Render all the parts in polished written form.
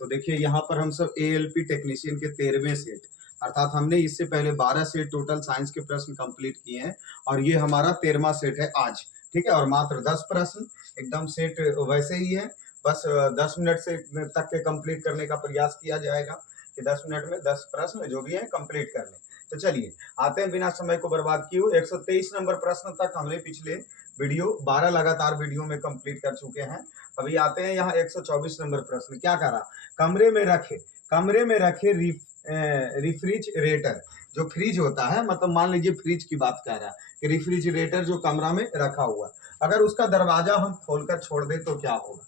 तो देखिए यहाँ पर हम सब एएलपी टेक्नीशियन के 13वें सेट, अर्थात हमने इससे पहले 12 सेट टोटल साइंस के प्रश्न कंप्लीट किए हैं और ये हमारा 13वां सेट है आज। ठीक है, और मात्र 10 प्रश्न, एकदम सेट वैसे ही है, बस 10 मिनट से तक के कंप्लीट करने का प्रयास किया जाएगा कि 10 मिनट में 10 प्रश्न जो भी है कंप्लीट कर लें। तो चलिए आते हैं बिना समय को बर्बाद किए हुए 123 नंबर प्रश्न तक हमने पिछले वीडियो 12 लगातार वीडियो में कंप्लीट कर चुके हैं। अभी आते हैं यहाँ 124 नंबर प्रश्न। क्या करा, कमरे में रखे रिफ्रिजरेटर, जो फ्रिज होता है, मतलब मान लीजिए फ्रिज की बात कर रहा है कि रिफ्रिजरेटर जो कमरा में रखा हुआ, अगर उसका दरवाजा हम खोलकर छोड़ दें तो क्या होगा।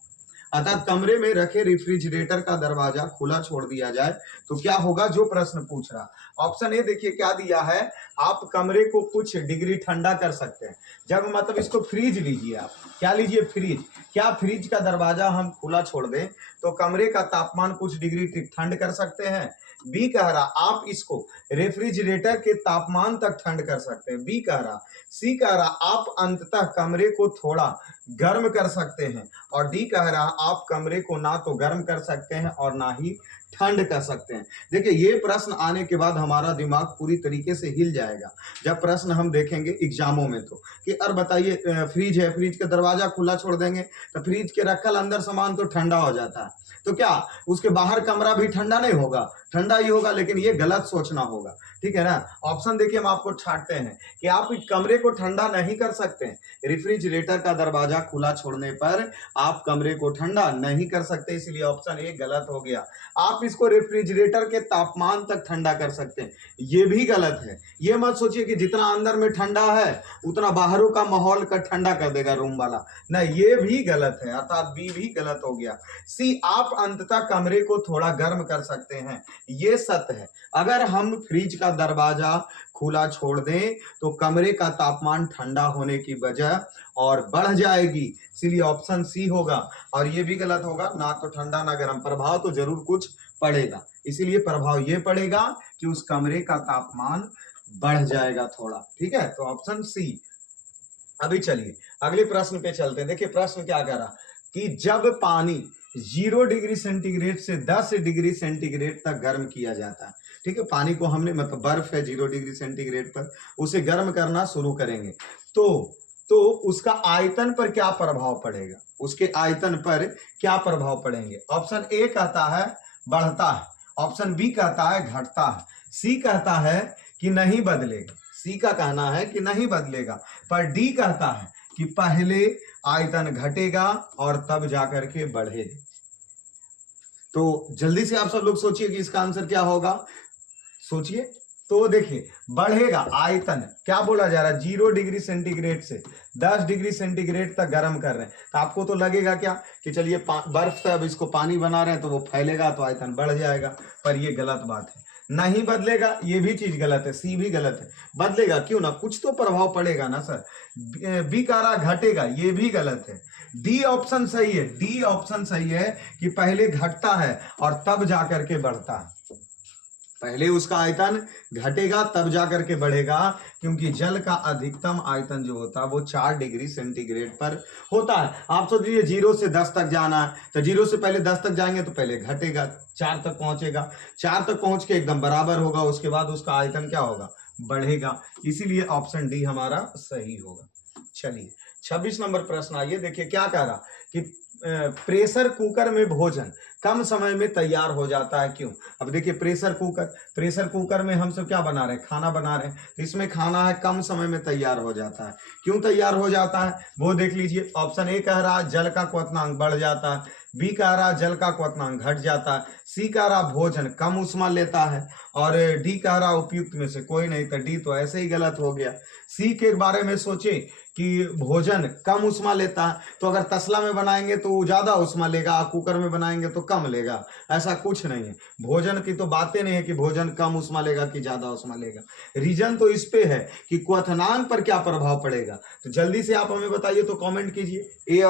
अर्थात कमरे में रखे रेफ्रिजरेटर का दरवाजा खुला छोड़ दिया जाए तो क्या होगा, जो प्रश्न पूछ रहा। ऑप्शन ए देखिए क्या दिया है, आप कमरे को कुछ डिग्री ठंडा कर सकते हैं। जब मतलब इसको फ्रिज लीजिए, आप क्या लीजिए, फ्रिज, क्या फ्रिज का दरवाजा हम खुला छोड़ दें तो कमरे का तापमान कुछ डिग्री ठंड कर सकते हैं। बी कह रहा आप इसको रेफ्रिजरेटर के तापमान तक ठंड कर सकते हैं, बी कह रहा। सी कह रहा आप अंततः कमरे को थोड़ा गर्म कर सकते हैं, और डी कह रहा आप कमरे को ना तो गर्म कर सकते हैं और ना ही ठंड कर सकते हैं। देखिए ये प्रश्न आने के बाद हमारा दिमाग पूरी तरीके से हिल जाएगा जब प्रश्न हम देखेंगे एग्जामों में। तो कि अरे बताइए, फ्रिज है, फ्रिज का दरवाजा खुला छोड़ देंगे तो फ्रिज के रखल अंदर सामान तो ठंडा हो जाता है, तो क्या उसके बाहर कमरा भी ठंडा नहीं होगा, ठंडा ही होगा। लेकिन ये गलत सोचना होगा, ठीक है ना। ऑप्शन देखिए हम आपको छांटते हैं कि आप कमरे को ठंडा नहीं कर सकते हैं, रेफ्रिजरेटर का दरवाजा खुला छोड़ने पर आप कमरे को ठंडा नहीं कर सकते, इसलिए ऑप्शन ए गलत हो गया। आप इसको रेफ्रिजरेटर के तापमान तक ठंडा कर सकते हैं, ये भी गलत है। ये मत सोचिए कि जितना अंदर में ठंडा है उतना बाहरों का माहौल का ठंडा कर देगा रूम वाला, नहीं, ये भी गलत है, अर्थात बी भी गलत हो गया। सी आप अंततः कमरे को थोड़ा गर्म कर सकते हैं, ये सत्य है। अगर हम फ्रिज का दरवाजा खुला छोड़ दें तो कमरे का तापमान ठंडा होने की वजह और बढ़ जाएगी, इसलिए ऑप्शन सी होगा। और ये भी गलत होगा, ना तो ठंडा ना गर्म, प्रभाव तो जरूर कुछ पड़ेगा, इसीलिए प्रभाव ये पड़ेगा कि उस कमरे का तापमान बढ़ जाएगा थोड़ा। ठीक है, तो ऑप्शन सी। अभी चलिए अगले प्रश्न पे चलते हैं। देखिए प्रश्न क्या कह रहा कि जब पानी 0 डिग्री सेंटीग्रेड से 10 डिग्री सेंटीग्रेड तक गर्म किया जाता है, ठीक है, पानी को हमने मतलब बर्फ है 0 डिग्री सेंटीग्रेड पर, उसे गर्म करना शुरू करेंगे तो उसका आयतन पर क्या प्रभाव पड़ेगा, उसके आयतन पर क्या प्रभाव पड़ेंगे। ऑप्शन ए कहता है बढ़ता है, ऑप्शन बी कहता है घटता है, सी कहता है कि नहीं बदलेगा, सी का कहना है कि नहीं बदलेगा, पर डी कहता है कि पहले आयतन घटेगा और तब जाकर के बढ़ेगा। तो जल्दी से आप सब लोग सोचिए कि इसका आंसर क्या होगा, सोचिए। तो देखिए बढ़ेगा आयतन, क्या बोला जा रहा है, 0 डिग्री सेंटीग्रेड से 10 डिग्री सेंटीग्रेड तक गर्म कर रहे हैं, तो आपको तो लगेगा क्या कि चलिए बर्फ से अब इसको पानी बना रहे हैं तो वो फैलेगा तो आयतन बढ़ जाएगा, पर ये गलत बात है। नहीं बदलेगा, ये भी चीज गलत है, सी भी गलत है। बदलेगा क्यों ना, कुछ तो प्रभाव पड़ेगा ना सर। बी कह रहा घटेगा, ये भी गलत है। डी ऑप्शन सही है, डी ऑप्शन सही है कि पहले घटता है और तब जाकर के बढ़ता है, पहले उसका आयतन घटेगा तब जाकर के बढ़ेगा, क्योंकि जल का अधिकतम आयतन जो होता है वो 4 डिग्री सेंटीग्रेड पर होता है। आप सोच लीजिए 0 से 10 तक जाना है, तो 0 से पहले 10 तक जाएंगे तो पहले घटेगा, 4 तक पहुंचेगा, 4 तक पहुंच के एकदम बराबर होगा, उसके बाद उसका आयतन क्या होगा, बढ़ेगा, इसीलिए ऑप्शन डी हमारा सही होगा। चलिए 26 नंबर प्रश्न आइए। देखिए क्या कह रहा कि प्रेशर कुकर में भोजन कम समय में तैयार हो जाता है, क्यों। अब देखिए प्रेशर कुकर में हम सब क्या बना रहे हैं, खाना बना रहे हैं, तो इसमें खाना है कम समय में तैयार हो जाता है। क्यों तैयार हो जाता है वो देख लीजिए। ऑप्शन ए कह रहा जल का क्वथनांक बढ़ जाता है, बी कह रहा जल का क्वथनांक घट जाता है, सी कह रहा भोजन कम ऊष्मा लेता है, और डी कह रहा उपयुक्त में से कोई नहीं, तो डी तो ऐसे ही गलत हो गया। सी के बारे में सोचे कि भोजन कम ऊष्मा लेता है, तो अगर तसला में बनाएंगे तो ज्यादा ऊष्मा लेगा, कुकर में बनाएंगे तो कम लेगा, ऐसा कुछ नहीं है। भोजन की तो बातें नहीं है कि भोजन कम ऊष्मा लेगा कि ज्यादा ऊष्मा लेगा। रीजन तो इस पे है कि क्वथनांक पर क्या प्रभाव पड़ेगा। तो जल्दी से आप हमें बताइए, तो कमेंट कीजिए ए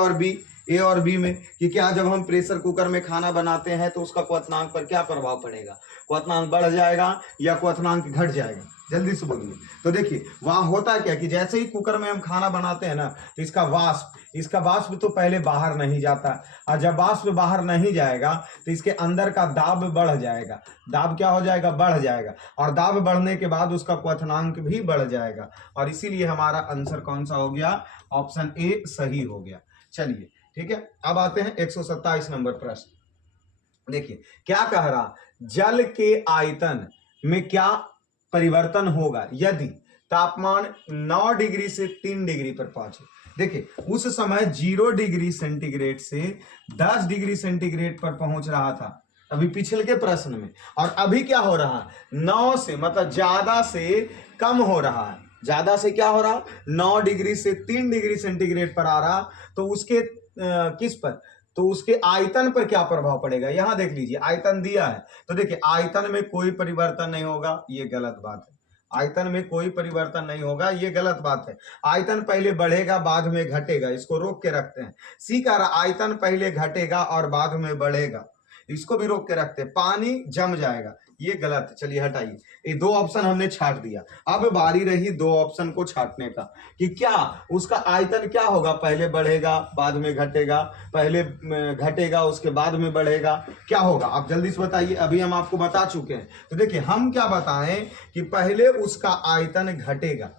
और बी में कि क्या जब हम प्रेशर कुकर में खाना बनाते हैं तो उसका क्वथनांक पर क्या प्रभाव पड़ेगा, क्वथनांक बढ़ जाएगा या क्वथनांक घट जाएगा। जल्दी से बोलिए। तो देखिए वहां होता क्या कि जैसे ही कुकर में हम खाना बनाते हैं ना, तो इसका वाष्प तो पहले बाहर नहीं जाता, और जब वाष्प बाहर नहीं जाएगा तो इसके अंदर का दाब बढ़ जाएगा। दाब क्या हो जाएगा? बढ़ जाएगा, और दाब बढ़ने के बाद उसका क्वथनांक भी बढ़ जाएगा, और इसीलिए हमारा आंसर कौन सा हो गया? ऑप्शन ए सही हो गया। चलिए ठीक है, अब आते हैं 127 नंबर प्रश्न। देखिए क्या कह रहा, जल के आयतन में क्या परिवर्तन होगा यदि तापमान 9 डिग्री से 3 डिग्री पर पहुंचे। देखिए उस समय 0 डिग्री सेंटीग्रेड से 10 डिग्री सेंटीग्रेड पर पहुंच रहा था अभी पिछले के प्रश्न में, और अभी क्या हो रहा है? 9 से मतलब ज्यादा से कम हो रहा है। ज्यादा से क्या हो रहा? 9 डिग्री से 3 डिग्री सेंटीग्रेड पर आ रहा, तो उसके किस पर? तो उसके आयतन पर क्या प्रभाव पड़ेगा? यहां देख लीजिए आयतन दिया है, तो देखिए आयतन में कोई परिवर्तन नहीं होगा, ये गलत बात है। आयतन में कोई परिवर्तन नहीं होगा, ये गलत बात है। आयतन पहले बढ़ेगा बाद में घटेगा, इसको रोक के रखते हैं। सी कह रहा आयतन पहले घटेगा और बाद में बढ़ेगा, इसको भी रोक के रखते हैं। पानी जम जाएगा, ये गलत है। चलिए हटाइए, ये दो ऑप्शन हमने छाट दिया। अब बारी रही दो ऑप्शन को छाटने का कि क्या उसका आयतन क्या होगा? पहले बढ़ेगा बाद में घटेगा, पहले घटेगा उसके बाद में बढ़ेगा, क्या होगा? आप जल्दी से बताइए, अभी हम आपको बता चुके हैं। तो देखिए हम क्या बताएं कि पहले उसका आयतन घटेगा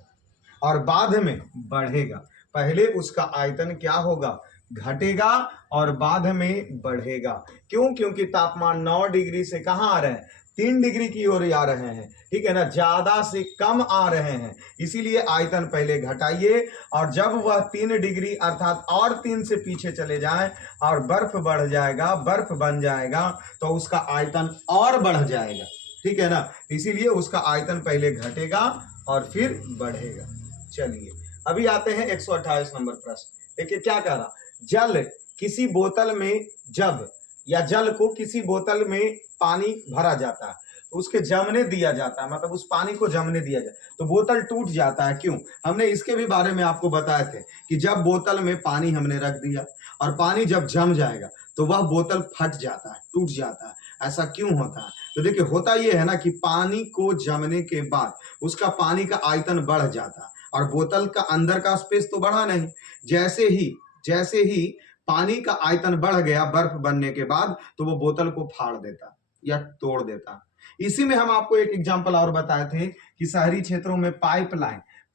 और बाद में बढ़ेगा। पहले उसका आयतन क्या होगा? घटेगा और बाद में बढ़ेगा। क्यों? क्योंकि तापमान 9 डिग्री से कहां आ रहे हैं? 3 डिग्री की ओर आ रहे हैं, ठीक है ना, ज्यादा से कम आ रहे हैं, इसीलिए आयतन पहले घटाइए, और जब वह 3 डिग्री अर्थात और 3 से पीछे चले जाएं और बर्फ बढ़ जाएगा, बर्फ बन जाएगा, तो उसका आयतन और बढ़ जाएगा, ठीक है ना, इसीलिए उसका आयतन पहले घटेगा और फिर बढ़ेगा। चलिए अभी आते हैं 128 नंबर प्रश्न। देखिए क्या कह रहा, जल किसी बोतल में जब या जल को किसी बोतल में पानी भरा जाता है तो उसके जमने दिया जाता है, मतलब उस पानी को जमने दिया जाए तो बोतल टूट जाता है। क्यों? हमने इसके भी बारे में आपको बताए थे कि जब बोतल में पानी हमने रख दिया और पानी जब जम जाएगा तो वह बोतल फट जाता है, टूट जाता है। ऐसा क्यों होता है? तो देखिए होता यह है ना कि पानी को जमने के बाद उसका पानी का आयतन बढ़ जाता है और बोतल का अंदर का स्पेस तो बढ़ा नहीं। जैसे ही पानी का आयतन बढ़ गया बर्फ बनने के बाद, तो वो बोतल को फाड़ देता या तोड़ देता। इसी में हम आपको एक एग्जांपल और बताए थे कि शहरी क्षेत्रों में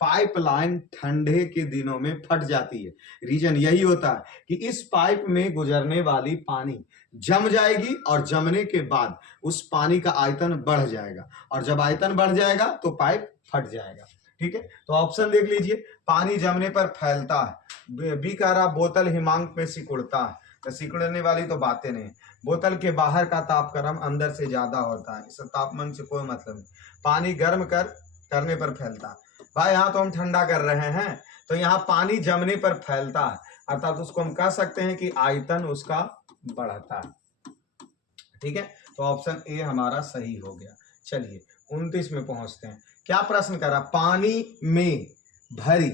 पाइपलाइन ठंडे के दिनों में फट जाती है। रीजन यही होता है कि इस पाइप में गुजरने वाली पानी जम जाएगी और जमने के बाद उस पानी का आयतन बढ़ जाएगा, और जब आयतन बढ़ जाएगा तो पाइप फट जाएगा। ठीक है, तो ऑप्शन देख लीजिए, पानी जमने पर फैलता है। बी कह रहा बोतल हिमांक में सिकुड़ता है, तो सिकुड़ने वाली तो बातें नहीं। बोतल के बाहर का तापक्रम अंदर से ज्यादा होता है, इस तापमान से कोई मतलब नहीं। पानी गर्म करने पर फैलता है। भाई यहाँ तो हम ठंडा कर रहे हैं, तो यहाँ पानी जमने पर फैलता है, अर्थात उसको हम कह सकते हैं कि आयतन उसका बढ़ता है। ठीक है, तो ऑप्शन ए हमारा सही हो गया। चलिए 29 में पहुंचते हैं। क्या प्रश्न करा, पानी में भरी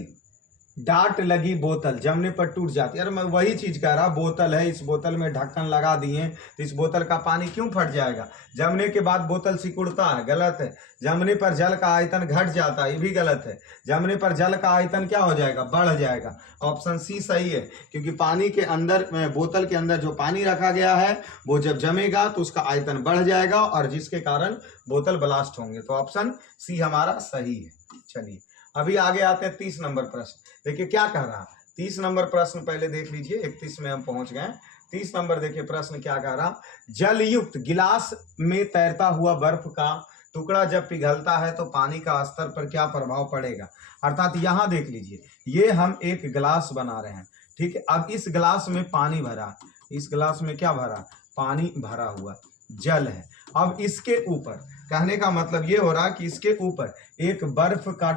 डाट लगी बोतल जमने पर टूट जाती है। अरे मैं वही चीज कह रहा, बोतल है, इस बोतल में ढक्कन लगा दिए तो इस बोतल का पानी क्यों फट जाएगा? जमने के बाद बोतल सिकुड़ता है, गलत है। जमने पर जल का आयतन घट जाता है, ये भी गलत है। जमने पर जल का आयतन क्या हो जाएगा? बढ़ जाएगा। ऑप्शन सी सही है, क्योंकि पानी के अंदर, बोतल के अंदर जो पानी रखा गया है वो जब जमेगा तो उसका आयतन बढ़ जाएगा और जिसके कारण बोतल ब्लास्ट होंगे। तो ऑप्शन सी हमारा सही है। चलिए अभी आगे आते हैं 30 नंबर प्रश्न। देखिए क्या कह रहा, 30 नंबर प्रश्न पहले देख लीजिए, 31 में हम पहुंच गए। 30 नंबर देखिए प्रश्न क्या कह रहा, जल युक्त गिलास में तैरता हुआ बर्फ का टुकड़ा जब पिघलता है तो पानी का स्तर पर क्या प्रभाव पड़ेगा? अर्थात यहाँ देख लीजिए, ये हम एक गिलास बना रहे हैं, ठीक है। अब इस गिलास में पानी भरा, इस गिलास में क्या भरा? पानी भरा हुआ, जल है। अब इसके ऊपर, कहने का मतलब ये हो रहा कि इसके ऊपर एक बर्फ का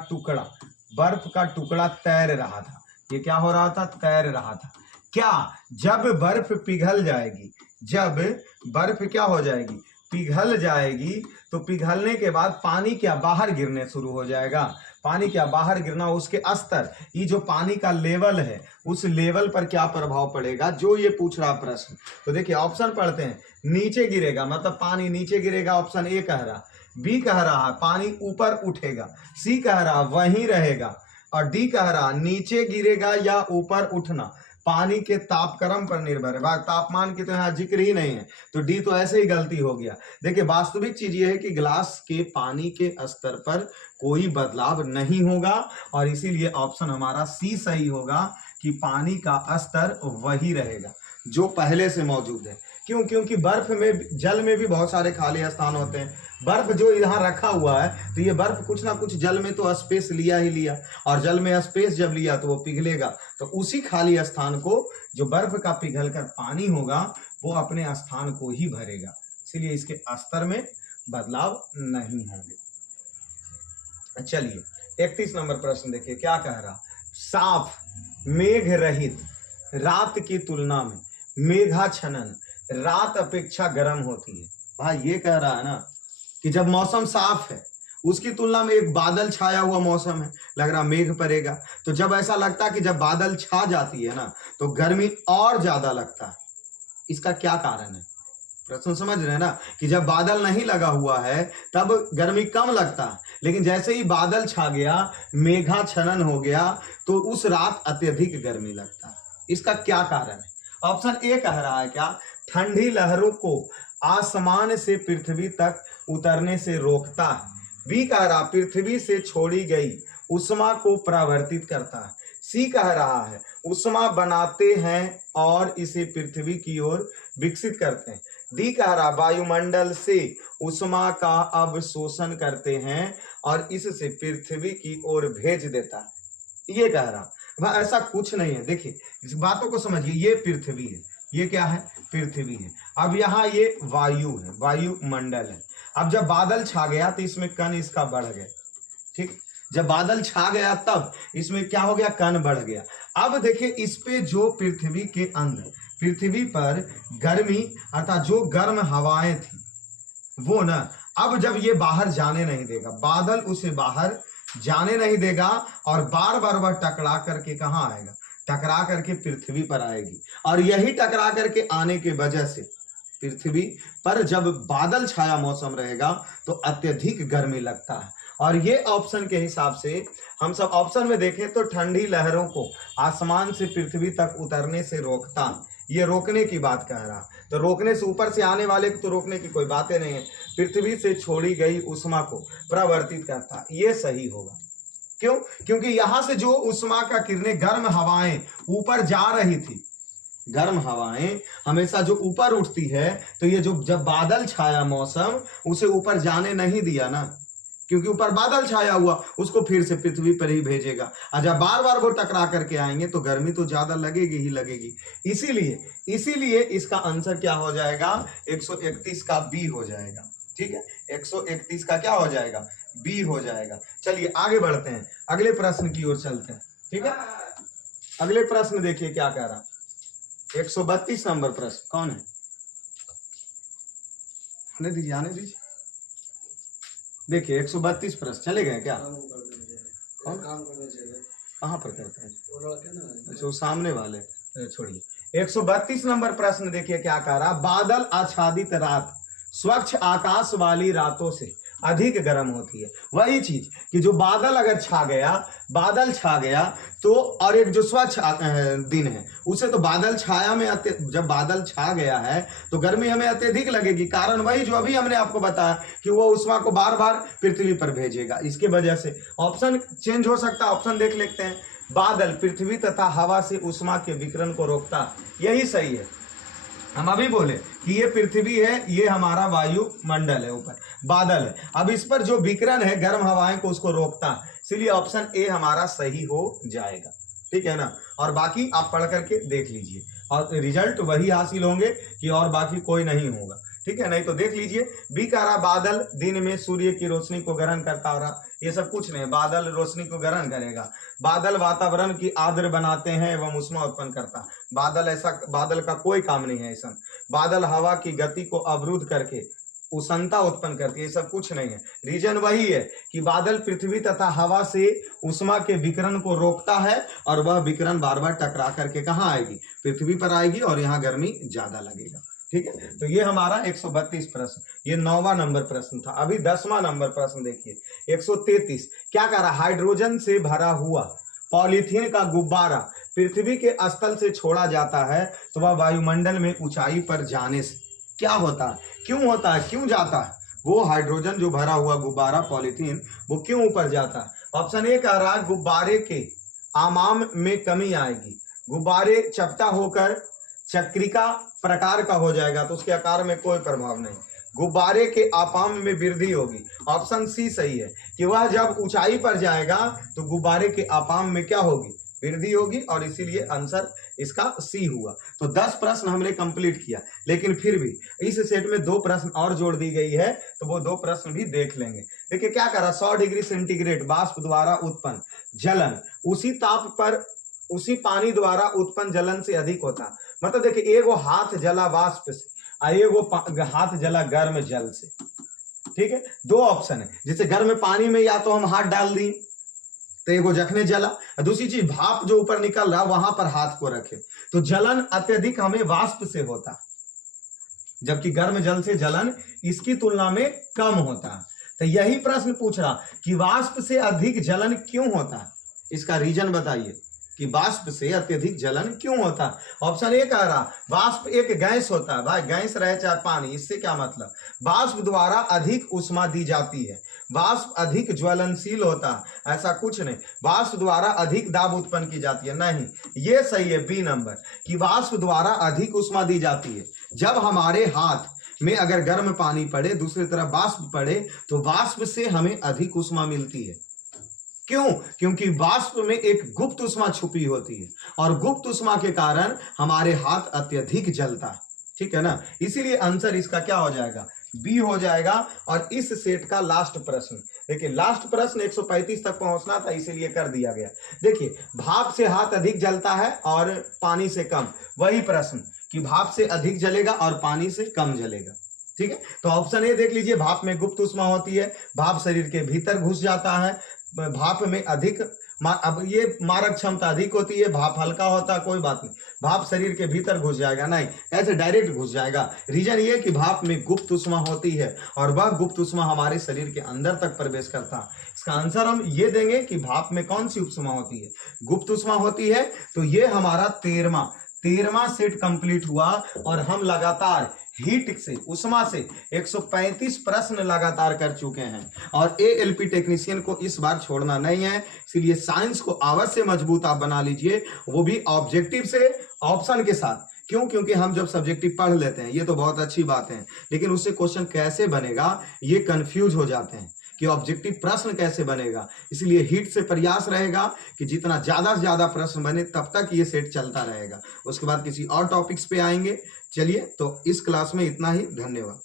टुकड़ा तैर रहा था। ये क्या हो रहा था? तैर रहा था। क्या जब बर्फ पिघल जाएगी, जब बर्फ क्या हो जाएगी? पिघल जाएगी, तो पिघलने के बाद पानी क्या बाहर गिरने शुरू हो जाएगा? पानी क्या बाहर गिरना, उसके स्तर, ये जो पानी का लेवल है उस लेवल पर क्या प्रभाव पड़ेगा, जो ये पूछ रहा प्रश्न। तो देखिए ऑप्शन पढ़ते हैं, नीचे गिरेगा, मतलब पानी नीचे गिरेगा, ऑप्शन ए कह रहा। बी कह रहा है पानी ऊपर उठेगा, सी कह रहा वहीं रहेगा, और डी कह रहा नीचे गिरेगा या ऊपर उठना पानी के तापक्रम पर निर्भर है। भाई तापमान की तो यहाँ जिक्र ही नहीं है, तो डी तो ऐसे ही गलती हो गया। देखिए वास्तविक चीज ये है कि गिलास के पानी के स्तर पर कोई बदलाव नहीं होगा, और इसीलिए ऑप्शन हमारा सी सही होगा कि पानी का स्तर वही रहेगा जो पहले से मौजूद है। क्यों? क्योंकि बर्फ में, जल में भी बहुत सारे खाली स्थान होते हैं। बर्फ जो यहाँ रखा हुआ है, तो ये बर्फ कुछ ना कुछ जल में तो स्पेस लिया ही लिया, और जल में स्पेस जब लिया तो वो पिघलेगा, तो उसी खाली स्थान को जो बर्फ का पिघल कर पानी होगा वो अपने स्थान को ही भरेगा, इसलिए इसके स्तर में बदलाव नहीं होंगे। चलिए 31 नंबर प्रश्न देखिए क्या कह रहा। साफ मेघ रहित रात की तुलना में मेघाच्छन्न रात अपेक्षा गर्म होती है। भाई ये कह रहा है ना कि जब मौसम साफ है उसकी तुलना में एक बादल छाया हुआ मौसम है, लग रहा मेघ पड़ेगा, तो जब ऐसा लगता है कि जब बादल छा जाती है ना तो गर्मी और ज्यादा लगता है। इसका क्या कारण है? प्रश्न समझ रहे हैं ना कि जब बादल नहीं लगा हुआ है तब गर्मी कम लगता है, लेकिन जैसे ही बादल छा गया, मेघाच्छन्न हो गया, तो उस रात अत्यधिक गर्मी लगता है। इसका क्या कारण है? ऑप्शन ए कह रहा है क्या, ठंडी लहरों को आसमान से पृथ्वी तक उतरने से रोकता है। बी कह रहा पृथ्वी से छोड़ी गई उष्मा को परावर्तित करता है। सी कह रहा है उष्मा बनाते हैं और इसे पृथ्वी की ओर विकसित करते हैं। डी कह रहा वायुमंडल से उष्मा का अवशोषण करते हैं और इससे पृथ्वी की ओर भेज देता है। ये कह रहा भाई ऐसा कुछ नहीं है। देखिए इस बातों को समझिए, ये पृथ्वी है, ये क्या है? पृथ्वी है। अब यहाँ ये वायु है, वायुमंडल है। अब जब बादल छा गया तो इसमें कण इसका बढ़ गया, ठीक। जब बादल छा गया तब इसमें क्या हो गया? कण बढ़ गया। अब देखिए इस पे जो पृथ्वी के अंदर, पृथ्वी पर गर्मी अर्थात जो गर्म हवाएं थी वो ना, अब जब ये बाहर जाने नहीं देगा, बादल उसे बाहर जाने नहीं देगा, और बार बार वह टकरा करके कहाँ आएगा? टकरा करके पृथ्वी पर आएगी, और यही टकरा करके आने के वजह से पृथ्वी पर जब बादल छाया मौसम रहेगा तो अत्यधिक गर्मी लगता है। और ये ऑप्शन के हिसाब से हम सब ऑप्शन में देखें तो ठंडी लहरों को आसमान से पृथ्वी तक उतरने से रोकता, ये रोकने की बात कह रहा। तो रोकने से, ऊपर से आने वाले को तो रोकने की कोई बातें नहीं है। पृथ्वी से छोड़ी गई उष्मा को परावर्तित करता, ये सही होगा। क्यों? क्योंकि यहां से जो उष्मा का किरणें, गर्म हवाएं ऊपर जा रही थी, गर्म हवाएं हमेशा जो ऊपर उठती है, तो ये जो जब बादल छाया मौसम उसे ऊपर जाने नहीं दिया ना, क्योंकि ऊपर बादल छाया हुआ, उसको फिर से पृथ्वी पर ही भेजेगा। और जब बार बार वो टकरा करके आएंगे तो गर्मी तो ज्यादा लगेगी ही लगेगी। इसीलिए इसका आंसर क्या हो जाएगा? 131 का बी हो जाएगा। ठीक है, 131 का क्या हो जाएगा? बी हो जाएगा। चलिए आगे बढ़ते हैं, अगले प्रश्न की ओर चलते हैं। ठीक है, अगले प्रश्न देखिए क्या कह रहा। 132 नंबर प्रश्न कौन है? आने दीजिए। देखिए 132 प्रश्न चले गए क्या? कौन काम करना चाहिए? कहाँ पर करते हैं? अच्छा, वो सामने वाले, छोड़िए। 132 नंबर प्रश्न देखिए क्या कह रहा। बादल आच्छादित रात स्वच्छ आकाश वाली रातों से अधिक गर्म होती है। वही चीज कि जो बादल अगर छा गया तो, और एक जो स्वच्छ दिन है उसे तो बादल छाया में जब बादल छा गया है तो गर्मी हमें अत्यधिक लगेगी। कारण वही जो अभी हमने आपको बताया कि वो उष्मा को बार बार पृथ्वी पर भेजेगा। इसके वजह से ऑप्शन चेंज हो सकता है। ऑप्शन देख लेते हैं। बादल पृथ्वी तथा हवा से उष्मा के विकिरण को रोकता, यही सही है। हम अभी बोले कि ये पृथ्वी है, ये हमारा वायुमंडल है, ऊपर बादल है। अब इस पर जो विकिरण है गर्म हवाएं को, उसको रोकता है, इसलिए ऑप्शन ए हमारा सही हो जाएगा। ठीक है ना, और बाकी आप पढ़ करके देख लीजिए और रिजल्ट वही हासिल होंगे कि और बाकी कोई नहीं होगा। ठीक है, नहीं तो देख लीजिए। बी कह रहा बादल दिन में सूर्य की रोशनी को ग्रहण करता हो रहा, ये सब कुछ नहीं, बादल रोशनी को ग्रहण करेगा। बादल वातावरण की आर्द्र बनाते हैं एवं उष्मा उत्पन्न करता, बादल का कोई काम नहीं है ऐसा। बादल हवा की गति को अवरुद्ध करके उष्णता उत्पन्न करती है, ये सब कुछ नहीं है। रीजन वही है कि बादल पृथ्वी तथा हवा से उष्मा के विकिरण को रोकता है, और वह विकिरण बार बार टकरा करके कहाँ आएगी? पृथ्वी पर आएगी, और यहाँ गर्मी ज्यादा लगेगा। ठीक है, तो ये हमारा 132 प्रश्न, ये 9वां नंबर प्रश्न था। अभी 10वां नंबर प्रश्न देखिए 133। क्या कह रहा, हाइड्रोजन से भरा हुआ पॉलीथीन का गुब्बारा पृथ्वी के स्थल से छोड़ा जाता है तो वह वायुमंडल में ऊंचाई पर जाने से क्या होता है, क्यों होता है, क्यों जाता है? वो हाइड्रोजन जो भरा हुआ गुब्बारा पॉलीथीन वो क्यों ऊपर जाता है? ऑप्शन ए कह रहा है गुब्बारे के आमाम में कमी आएगी, गुब्बारे चपटा होकर चक्रिका प्रकार का हो जाएगा तो उसके आकार में कोई प्रभाव नहीं, गुब्बारे के आपाम में वृद्धि होगी। ऑप्शन सी सही है कि वह जब ऊंचाई पर जाएगा तो गुब्बारे के आपाम में क्या होगी, वृद्धि होगी, और इसीलिए आंसर इसका सी हुआ। तो 10 प्रश्न हमने कंप्लीट किया, लेकिन फिर भी इस सेट में 2 प्रश्न और जोड़ दी गई है तो वो 2 प्रश्न भी देख लेंगे। देखिए क्या करा, 100 डिग्री सेंटीग्रेड वाष्प द्वारा उत्पन्न जलन उसी ताप पर उसी पानी द्वारा उत्पन्न जलन से अधिक होता। मतलब देखिए एगो हाथ जला वाष्प से और एगो हाथ जला गर्म जल से, ठीक है, 2 ऑप्शन है। जैसे गर्म पानी में या तो हम हाथ डाल दी तो एगो जखने जला, दूसरी चीज भाप जो ऊपर निकल रहा वहां पर हाथ को रखे तो जलन अत्यधिक हमें वाष्प से होता, जबकि गर्म जल से जलन इसकी तुलना में कम होता। तो यही प्रश्न पूछ रहा कि वाष्प से अधिक जलन क्यों होता है, इसका रीजन बताइए कि वाष्प से अत्यधिक जलन क्यों होता है। ऑप्शन ए कह रहा वाष्प एक गैस होता है, भाई गैस रहे चाहे पानी, इससे क्या मतलब, वाष्प द्वारा अधिक उष्मा दी जाती है, वाष्प अधिक ज्वलनशील होता है, ऐसा कुछ नहीं, वाष्प द्वारा अधिक दाब उत्पन्न की जाती है, नहीं, ये सही है बी नंबर कि वाष्प द्वारा अधिक उष्मा दी जाती है। जब हमारे हाथ में अगर गर्म पानी पड़े दूसरी तरफ वाष्प पड़े तो वाष्प से हमें अधिक उष्मा मिलती है। क्यों? क्योंकि वाष्प में एक गुप्त उष्मा छुपी होती है और गुप्त उष्मा के कारण हमारे हाथ अत्यधिक जलता है, ठीक है ना, इसीलिए आंसर इसका क्या हो जाएगा, बी हो जाएगा। और इस सेट का लास्ट प्रश्न देखिए, लास्ट प्रश्न 135 तक पहुंचना था इसीलिए कर दिया गया। देखिए भाप से हाथ अधिक जलता है और पानी से कम, वही प्रश्न कि भाप से अधिक जलेगा और पानी से कम जलेगा, ठीक है। तो ऑप्शन ए देख लीजिए, भाप में गुप्त उष्मा होती है, भाप शरीर के भीतर घुस जाता है, भाप में अधिक अब ये मारक क्षमता अधिक होती है, भाप हल्का होता है, कोई बात नहीं, भाप शरीर के भीतर घुस जाएगा, नहीं ऐसे डायरेक्ट घुस जाएगा। रीजन ये कि भाप में गुप्त उष्मा होती है और वह गुप्त उष्मा हमारे शरीर के अंदर तक प्रवेश करता है। इसका आंसर हम ये देंगे कि भाप में कौन सी उष्मा होती है, गुप्त उष्मा होती है। तो ये हमारा 13वां सेट कंप्लीट हुआ और हम लगातार हीट से उष्मा से 135 प्रश्न लगातार कर चुके हैं और एएलपी टेक्नीशियन को इस बार छोड़ना नहीं है, इसलिए साइंस को अवश्य मजबूत आप बना लीजिए, वो भी ऑब्जेक्टिव से ऑप्शन के साथ। क्यों? क्योंकि हम जब सब्जेक्टिव पढ़ लेते हैं ये तो बहुत अच्छी बात है, लेकिन उससे क्वेश्चन कैसे बनेगा ये कंफ्यूज हो जाते हैं कि ऑब्जेक्टिव प्रश्न कैसे बनेगा। इसलिए हीट से प्रयास रहेगा कि जितना ज़्यादा से ज़्यादा प्रश्न बने, तब तक ये सेट चलता रहेगा। उसके बाद किसी और टॉपिक्स पे आएंगे। चलिए, तो इस क्लास में इतना ही, धन्यवाद।